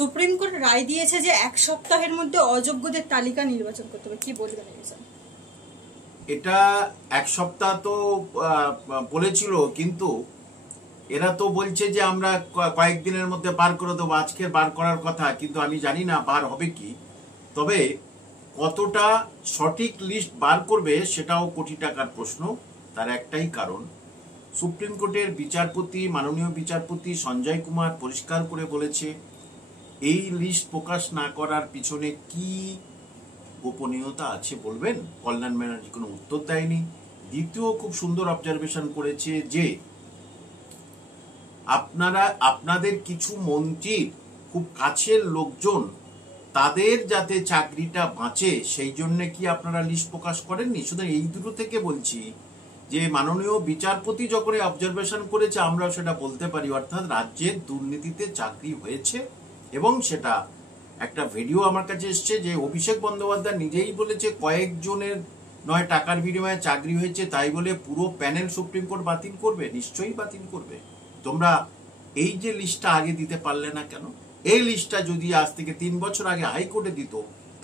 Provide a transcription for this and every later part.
Supreme court রায় দিয়েছে যে 1 সপ্তাহের মধ্যে অযোগ্যদের তালিকা নির্বাচন করতে হবে, কি বলবেন এই বিষয়ে? এটা 1 সপ্তাহ তো বলেছিল, কিন্তু এরা তো বলছে যে আমরা কয়েকদিনের মধ্যে বার করে দেবো, আজকে বার করার কথা, কিন্তু আমি জানি না বার হবে কি। তবে কতটা সঠিক লিস্ট বার করবে সেটাও কোটি টাকার প্রশ্ন। তার একটাই কারণ, সুপ্রিম কোর্টের বিচারপতি, মাননীয় বিচারপতি সঞ্জয় কুমার পরিষ্কার করে বলেছে এই লিস্ট প্রকাশ না করার পিছনে কি গোপনীয়তা আছে বলবেন। কল্যাণ ব্যানার্জি কোনো উত্তর দেয়নি। দ্বিতীয় খুব সুন্দর অবজারভেশন করেছে যে আপনাদের কিছু মন্ত্রীর খুব কাছের লোকজন, তাদের যাতে চাকরিটা বাঁচে সেই জন্য কি আপনারা লিস্ট প্রকাশ করেননি। সুতরাং এই দুটো থেকে বলছি যে মাননীয় বিচারপতি যখন অবজারভেশন করেছে আমরা সেটা বলতে পারি, অর্থাৎ রাজ্যের দুর্নীতিতে চাকরি হয়েছে। এবং সেটা একটা ভিডিও আমার কাছে এসছে যে অভিষেক বন্দ্যোপাধ্যায় নিজেই বলেছে কয়েকজনের নয় টাকার বিনিময়ে চাকরি হয়েছে, তাই বলে পুরো প্যানেল সুপ্রিম কোর্ট বাতিল করবে? নিশ্চয়ই বাতিল করবে। তোমরা এই যে লিস্টটা আগে দিতে পারলে না কেন? এই লিস্টটা যদি আজ থেকে 3 বছর আগে হাইকোর্টে দিত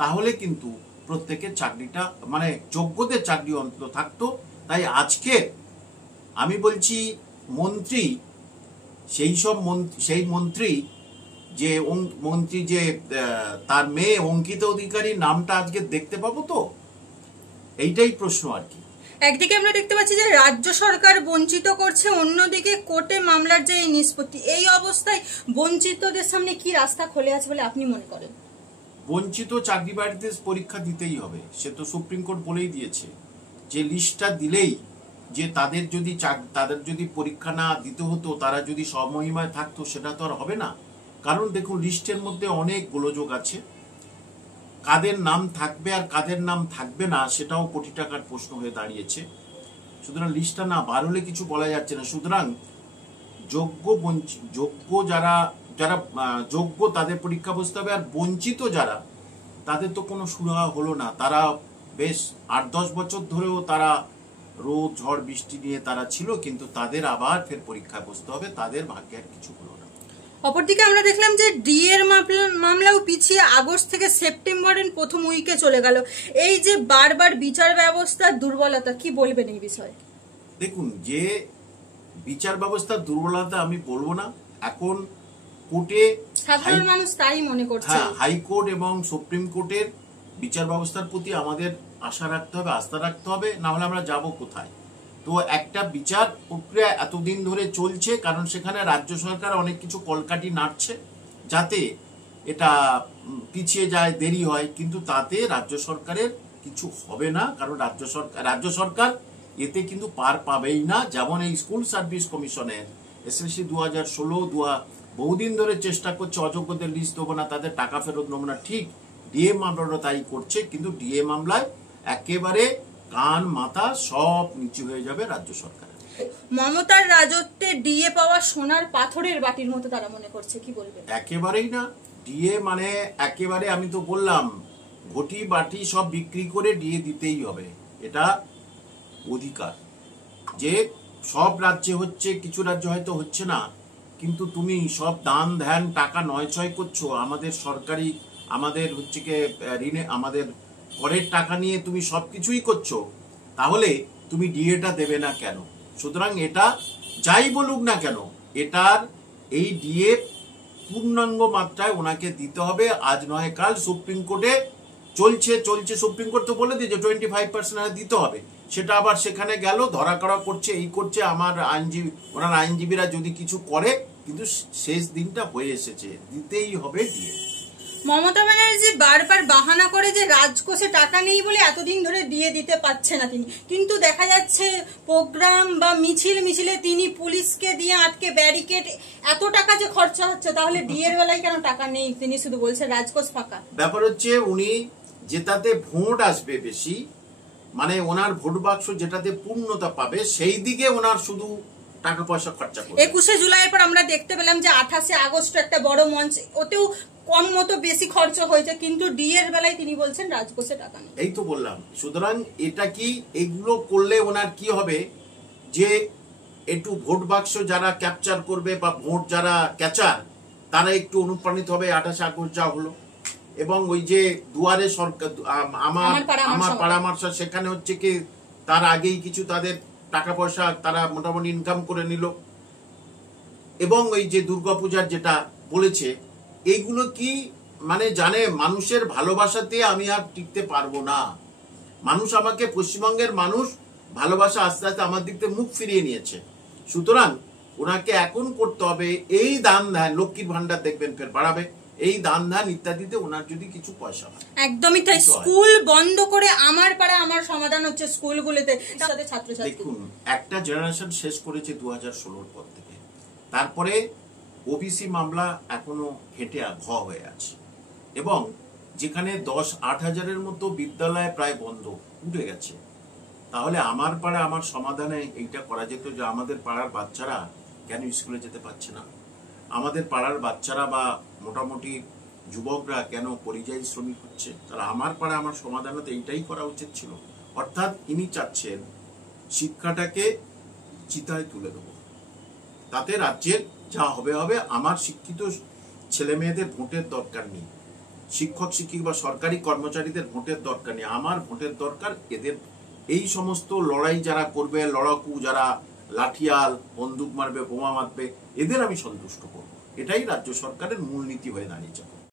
তাহলে কিন্তু প্রত্যেকের চাকরিটা, মানে যোগ্যদের চাকরি অন্তত থাকতো। তাই আজকে আমি বলছি মন্ত্রী, সেই মন্ত্রী যে তার মেয়ে অঙ্কিতা অধিকারীর নামটা আজকে দেখতে পাবো তো? এইটাই প্রশ্ন আর কি। একদিকে আমরা দেখতে পাচ্ছি যে রাজ্য সরকার বঞ্চিত করছে, অন্যদিকে কোর্টে মামলার যে এই নিষ্পত্তি, এই অবস্থায় বঞ্চিতদের সামনে কি রাস্তা খোলে আছে বলে আপনি মনে করেন? বঞ্চিত চাকরি বাড়িতে পরীক্ষা দিতেই হবে, সে তো সুপ্রিম কোর্ট বলেই দিয়েছে যে লিস্টটা দিলেই যে তাদের যদি পরীক্ষা না দিতে হতো, তারা যদি স্বমহিমায় থাকতো, সেটা তো আর হবে না। কারণ দেখুন লিস্টের মধ্যে অনেক গোলযোগ আছে, কাদের নাম থাকবে আর কাদের নাম থাকবে না সেটাও কোটি টাকার প্রশ্ন হয়ে দাঁড়িয়েছে। সুতরাং লিস্টটা না বার হলে কিছু বলা যাচ্ছে না। সুতরাং যারা যোগ্য তাদের পরীক্ষা বসতে হবে, আর বঞ্চিত যারা, তাদের তো কোনো সুরাহা হলো না। তারা বেশ 8-10 বছর ধরেও তারা রোদ ঝড় বৃষ্টি নিয়ে তারা ছিল, কিন্তু তাদের আবার ফের পরীক্ষায় বসতে হবে, তাদের ভাগ্যে আর কিছু হলো না। অপরদিকে আমরা দেখলাম যে ডিএর মামলাও পিছিয়ে আগস্ট থেকে সেপ্টেম্বরের প্রথম উইকে চলে গেল। এই যে বারবার বিচার ব্যবস্থার দুর্বলতা, কি বলবেন এই বিষয়ে? দেখুন, যে বিচার ব্যবস্থার দুর্বলতা আমি বলবো না, এখন কোর্টে সাধারণ মানুষ তাই মনে করছে। হাইকোর্ট এবং সুপ্রিম কোর্টের বিচার ব্যবস্থার প্রতি আমাদের আশা রাখতে হবে, আস্থা রাখতে হবে, না হলে আমরা যাব কোথায়? তো একটা বিচার প্রক্রিয়া এতদিন ধরে চলছে, কারণ সেখানে রাজ্য সরকার অনেক কিছু কলকাঠি নাড়ছে যাতে এটা পিছিয়ে যায়, দেরি হয়, কিন্তু তাতে রাজ্য সরকারের কিছু হবে না। কারণ রাজ্য সরকার এতে কিন্তু পার পাবেই না। যেমন এই স্কুল সার্ভিস কমিশনের এসএসসি 2016 বহুদিন ধরে চেষ্টা করছে অযোগ্যদের লিস্ট দেবো না, তাদের টাকা ফেরত নেবো না, ঠিক ডিএ মামলাটা তাই করছে। কিন্তু ডিএ মামলায় একেবারে কান মাথা সব নিচু হয়ে যাবে রাজ্য সরকার। মমতার রাজত্বে ডিএ পাওয়া সোনার পাথরের বাটির মতো তারা মনে করছে, কি বলবে? একেবারেই না। ডিএ মানে একেবারে, আমি তো বললাম, ঘটি বাটি সব বিক্রি করে ডিএ দিতেই হবে। এটা অধিকার, যে সব রাজ্যে হচ্ছে, কিছু রাজ্য হয়তো হচ্ছে না, কিন্তু তুমি সব দান ধ্যান টাকা নয় ছয় করছো, আমাদের সরকারি, আমাদের হচ্ছে কি ঋণে, আমাদের করের টাকা নিয়ে তুমি সবকিছুই করছো, তাহলে তুমি ডিএটা দেবে না কেন? সুতরাং এটা যাই বলুক না কেন, এটার এই ডিএ পূর্ণাঙ্গ মাত্রায় ওনাকে দিতে হবে। আজ নয় কাল সুপ্রিম কোর্টে চলছে, সুপ্রিম কোর্ট তো বলে দিয়েছে 25% দিতে হবে। সেটা আবার সেখানে গেল, ধরা করা করছে, এই করছে, ওনার আইনজীবীরা যদি কিছু করে, কিন্তু শেষ দিনটা হয়ে এসেছে, দিতেই হবে ডিএ। মমতা ব্যানার্জি বারবার বাহানা করে যে রাজকোষে টাকা নেই বলে এতদিন ধরে ডিএ দিতে পারছে না তিনি, কিন্তু দেখা যাচ্ছে প্রোগ্রাম বা মিছিলে তিনি পুলিশকে দিয়ে আটকে ব্যারিকেড, এত টাকা যে খরচা হচ্ছে, তাহলে ডিএর বেলায় কেন টাকা নেই? তিনি শুধু বলছেন রাজকোষ ফাঁকা। ব্যাপার হচ্ছে উনি যেটাতে ভোট আসবে বেশি, মানে ওনার ভোট বাক্স যেটাতে পূর্ণতা পাবে, সেই দিকে ওনার শুধু টাকা পয়সা খরচা করবে। 21শে জুলাইয়ের পর আমরা দেখতে পেলাম যে 28শে আগস্ট একটা বড় মঞ্চ, ওতেও কম মতো বেশি খরচ হয়েছে, কিন্তু ডিএর বেলায় তিনি বলছেন রাজকোষে টাকা নেই। এই তো বললাম। সুতরাং এটা কি, এগুলো করলে ওনার কি হবে, যে একটু ভোট বাক্স যারা ক্যাপচার করবে বা ভোট যারা ক্যাচার, তারা একটু অনুপ্রাণিত হবে। 28 আগস্ট যা হলো, এবং ওই যে দুয়ারে সরকার আমার পাড়া আমার সেখানে হচ্ছে কি তার আগেই কিছু তাদের টাকা পয়সা তারা মোটামুটি ইনকাম করে নিল, এবং ওই যে দুর্গাপূজার যেটা বলেছে, এইগুলো কি মানে জানে মানুষের ভালোবাসাতে আমি আর টিকতে পারবো না। মানুষ আমাকে, পশ্চিমবঙ্গের মানুষ ভালোবাসা আস্তে আস্তে আমার দিক থেকে মুখ ফিরিয়ে নিয়েছে। সুতরাং ওনাকে এখন করতে হবে এই দান ধ্যান, লক্ষ্মীর ভান্ডার দেখবেন ফের বাড়াবে, এই দান ধ্যান ইত্যাদিতে ওনার যদি কিছু পয়সা হয়। একদমই তাই। স্কুল বন্ধ করে আমার পাড়া আমার সমাধান হচ্ছে স্কুলগুলোতে ছাত্রছাত্রী। দেখুন, একটা জেনারেশন শেষ করেছে 2016 পর থেকে, তারপরে ওবিসি মামলা এখনো ঘেটে হয়ে আছে, এবং যেখানে 10-8 হাজারের মতো বিদ্যালয় প্রায় বন্ধ উঠে গেছে। তাহলে আমার পাড়া আমার সমাধানে এইটা করা যেত যে আমাদের পাড়ার বাচ্চারা কেন স্কুলে যেতে পারছে না, আমাদের পাড়ার বাচ্চারা বা মোটামুটি যুবকরা কেন পরিযায়ী শ্রমিক হচ্ছে। তাহলে আমার পাড়া আমার সমাধানে এইটাই করা উচিত ছিল। অর্থাৎ ইনি চাচ্ছেন শিক্ষাটাকে চিতায় তুলে দেবো, তাতে রাজ্যের যা হবে হবে, আমার শিক্ষিত ছেলে মেয়েদের ভোটের দরকার নেই, শিক্ষক শিক্ষিকা বা সরকারি কর্মচারীদের ভোটের দরকার নেই, আমার ভোটের দরকার এদের। এই সমস্ত লড়াই যারা করবে, লড়াকু যারা লাঠিয়াল বন্দুক মারবে, বোমা মারবে, এদের আমি সন্তুষ্ট করব। এটাই রাজ্য সরকারের মূলনীতি হয়ে দাঁড়িয়েছে।